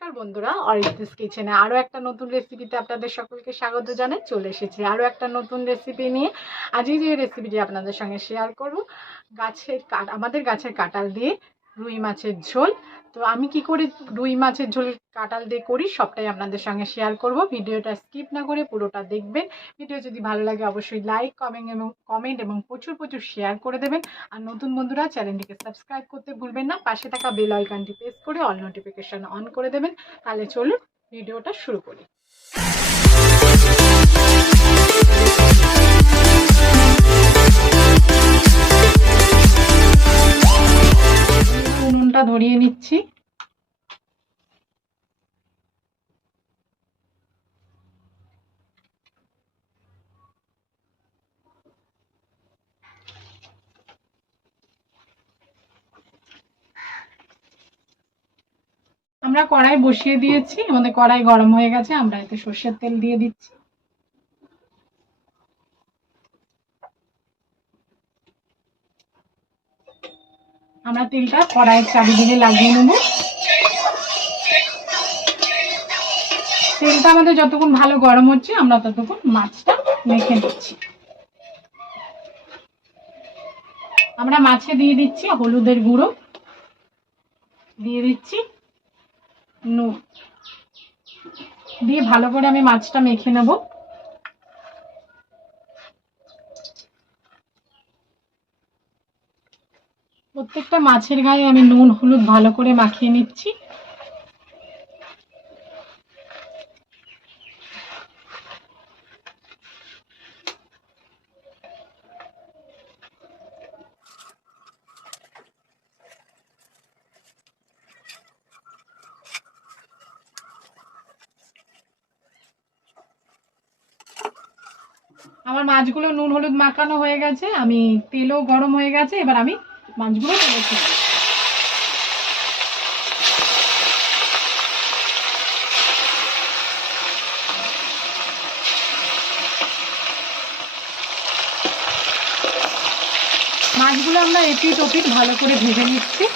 নমস্কার বন্ধুরা, অরিত্রিস কিচেনে আরও একটা নতুন রেসিপিতে আপনাদের সকলকে স্বাগত জানাই। চলে এসেছি আরও একটা নতুন রেসিপি নিয়ে। আজকে যে রেসিপিটি আপনাদের সঙ্গে শেয়ার করব, আমাদের গাছের কাঁঠাল দিয়ে রুই মাছের ঝোল। তো আমি কি করে রুই মাছের ঝোল কাঁঠাল দিয়ে করি সবটাই আপনাদের সঙ্গে শেয়ার করব। ভিডিওটা স্কিপ না করে পুরোটা দেখবেন। ভিডিও যদি ভালো লাগে অবশ্যই লাইক কমেন্ট এবং প্রচুর শেয়ার করে দেবেন। আর নতুন বন্ধুরা চ্যানেলটিকে সাবস্ক্রাইব করতে ভুলবেন না। পাশে থাকা বেল আইকনটি প্রেস করে অল নোটিফিকেশন অন করে দেবেন। তাহলে চলুন ভিডিওটা শুরু করি। উনুনটা ধরিয়ে নিচ্ছি। আমরা কড়াই বসিয়ে দিয়েছি, আমাদের কড়াই গরম হয়ে গেছে। আমরা এতে সর্ষের তেল দিয়ে দিচ্ছি। আমরা তেলটা কড়াইয়ের চারিদিকে লাগিয়ে নেব। তেলটা আমাদের যতক্ষণ ভালো গরম হচ্ছে আমরা ততক্ষণ মাছটা মেখে নিচ্ছি। আমরা মাছে দিয়ে দিচ্ছি হলুদের গুঁড়ো, দিয়ে দিচ্ছি নুন, দিয়ে ভালো করে আমি মাছটা মেখে নেব। প্রত্যেকটা মাছের গায়ে আমি নুন হলুদ ভালো করে মাখিয়ে নিচ্ছি। আমার মাছগুলো নুন হলুদ মাখানো হয়ে গেছে, আমি তেলও গরম হয়ে গেছে। এবার আমি মাছগুলো রেখে দেব। মাছগুলো আমরা এপিট ওপিট ভালো করে ভেজে নিচ্ছি।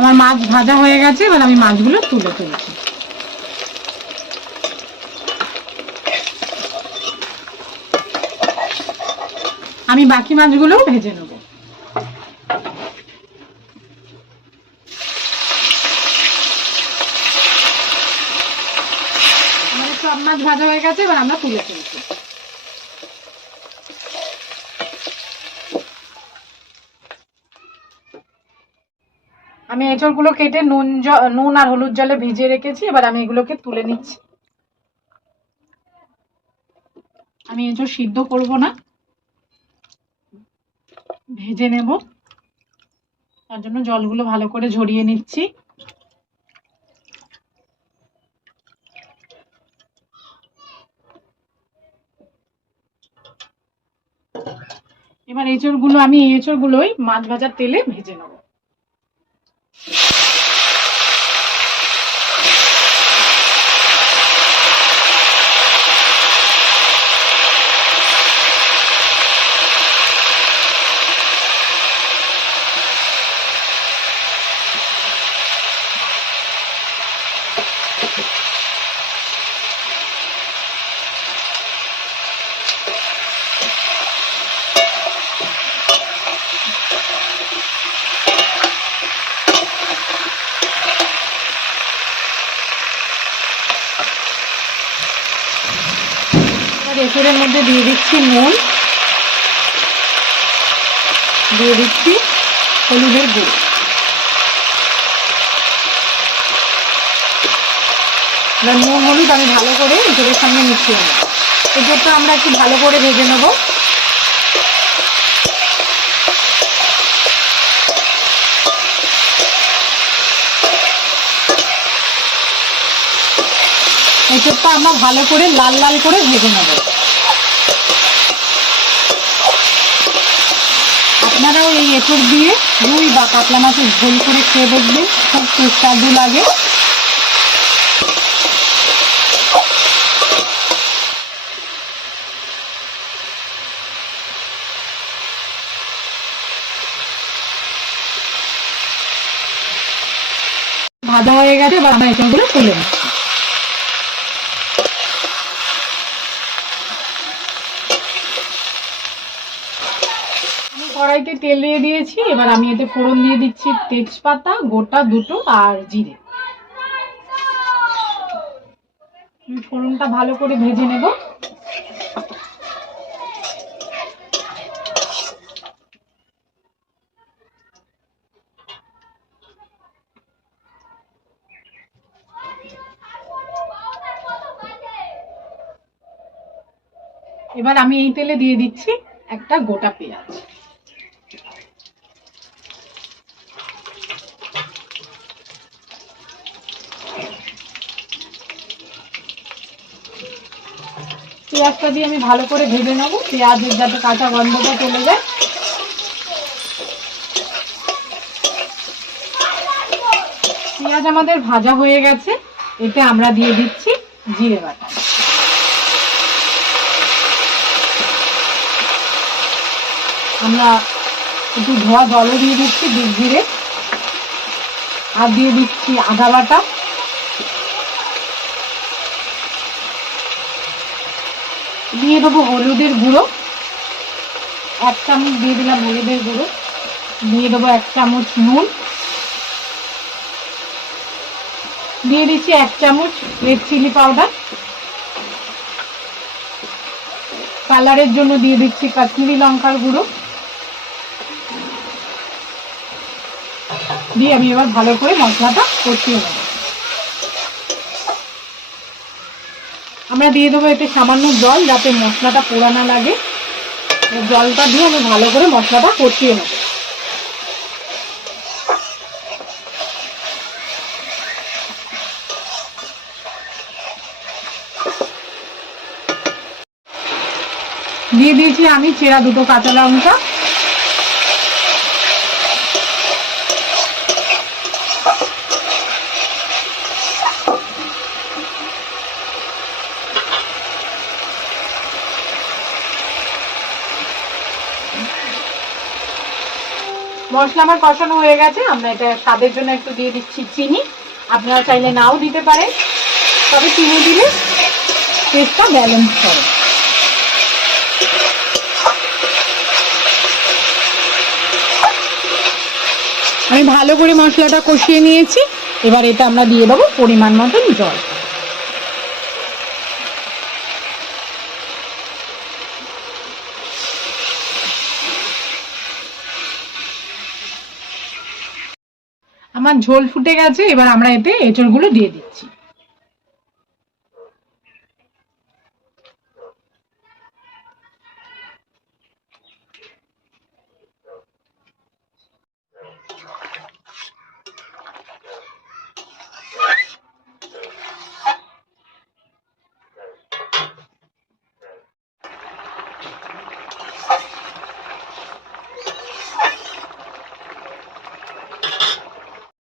আমার মাছ ভাজা হয়ে গেছে, এবার আমি মাছগুলো তুলে তুলছি। আমি বাকি মাছগুলোও ভেজে নেব। আমাদের সব মাছ ভাজা হয়ে গেছে, এবার আমরা তুলে তুলছি। আমি এঁচড়গুলো কেটে নুন আর হলুদ জলে ভিজিয়ে রেখেছি। এবার আমি এগুলোকে তুলে নিচ্ছি। আমি এঁচড় সিদ্ধ করব না, ভেজে নেব। তার জন্য জলগুলো ভালো করে ঝরিয়ে নিচ্ছি। এবার আমি এঁচড়গুলোই মাছ ভাজার তেলে ভেজে নেব। এঁচড়ের মধ্যে দিয়ে দিচ্ছি নুন, দিয়ে দিচ্ছি হলুদের গুঁড়ো। নুন হলুদ আমি ভালো করে এঁচড়ের সঙ্গে মিশিয়ে নেব। এঁচড়টা আমরা একটু ভালো করে ভেজে নেব। এঁচড়টা আমরা ভালো করে লাল লাল করে ভেজে নেব। আপনারাও এই এঁচড় দিয়ে রুই বা কাতলা মাছের ঝোল করে খেয়ে দেখবেন, খুব সুস্বাদু লাগে। ভাজা হয়ে গেছে, এবার আমরা এঁচড়গুলো তুলে নিচ্ছি। আমি কড়াইতে তেল দিয়ে দিয়েছি, এবার আমি এতে ফোড়ন দিয়ে দিচ্ছি তেজপাতা গোটা দুটো আর জিরে। ফোড়নটা ভালো করে ভেজে নেব। এবার আমি এই তেলে দিয়ে দিচ্ছি একটা গোটা পেঁয়াজ। পেঁয়াজটা দিয়ে আমি ভালো করে ভেজে নেবো, পেঁয়াজের যাতে কাঁচা গন্ধটা চলে যায়। পেঁয়াজ আমাদের ভাজা হয়ে গেছে, এতে আমরা দিয়ে দিচ্ছি জিরে বাটা। আমরা একটু ধোয়া জলও দিয়ে দিচ্ছি জিরে, আর দিয়ে দিচ্ছি আদা বাটা, দিয়ে দেবো হলুদের গুঁড়ো 1 চামচ দিয়ে দিলাম হলুদের গুঁড়ো, দিয়ে দেবো 1 চামচ নুন, দিয়ে দিচ্ছি 1 চামচ রেড চিলি পাউডার, কালারের জন্য দিয়ে দিচ্ছি কাশ্মীরি লঙ্কার গুঁড়ো, দিয়ে আমি এবার ভালো করে মশলাটা কষিয়ে নেব। আমরা দিয়ে দেবো এতে সামান্য জল, যাতে মশলাটা পোড়া না লাগে। জলটা দিয়ে আমি ভালো করে মশলাটা কষিয়ে নেব। দিয়ে দিয়েছি আমি চেরা দুটো কাঁচা লঙ্কা, মশলা আমার কষানো হয়ে গেছে। আমরা এটা স্বাদের জন্য একটু দিয়ে দিচ্ছি চিনি, আপনারা চাইলে নাও দিতে পারেন, তবে চিনি দিলে টেস্টটা ব্যালেন্স করে। আমি ভালো করে মশলাটা কষিয়ে নিয়েছি, এবার এটা আমরা দিয়ে দেবো পরিমাণ মতন জল। আমার ঝোল ফুটে গেছে, এবার আমরা এতে এঁচড়গুলো দিয়ে দিচ্ছি।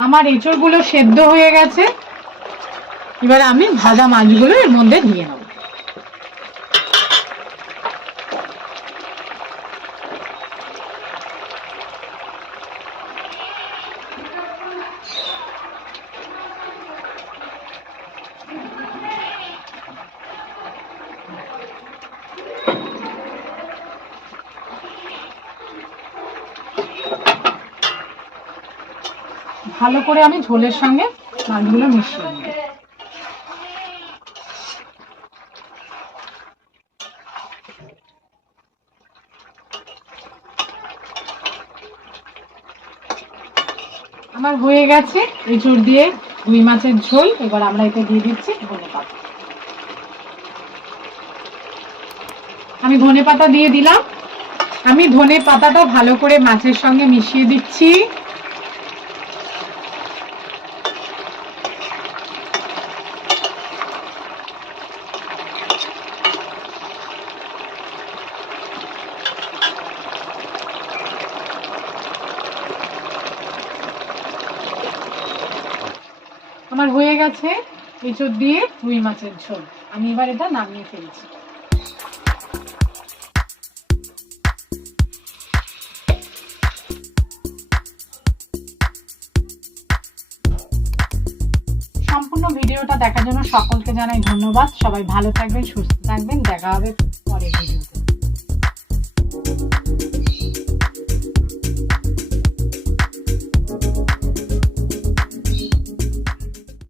আমার এঁচড়গুলো সেদ্ধ হয়ে গেছে, এবার আমি ভাজা মাছগুলো এর মধ্যে দিয়ে নেব। ভালো করে আমি ঝোলের সঙ্গে মাছগুলো মিশিয়ে নেব। আমার হয়ে গেছে এঁচড় দিয়ে রুই মাছের ঝোল। এবার আমরা এতে দিয়ে দিচ্ছি ধনেপাতা। আমি ধনেপাতা দিয়ে দিলাম। আমি ধনেপাতাটা ভালো করে মাছের সঙ্গে মিশিয়ে দিচ্ছি। আমার হয়ে গেছে এঁচড় দিয়ে রুই মাছের ঝোল। আমি এবার এটা নামিয়ে ফেলছি। ভিডিওটা দেখার জন্য সকলকে জানাই ধন্যবাদ। সবাই ভালো থাকবেন, সুস্থ থাকবেন, দেখা হবে পরের ভিডিওতে।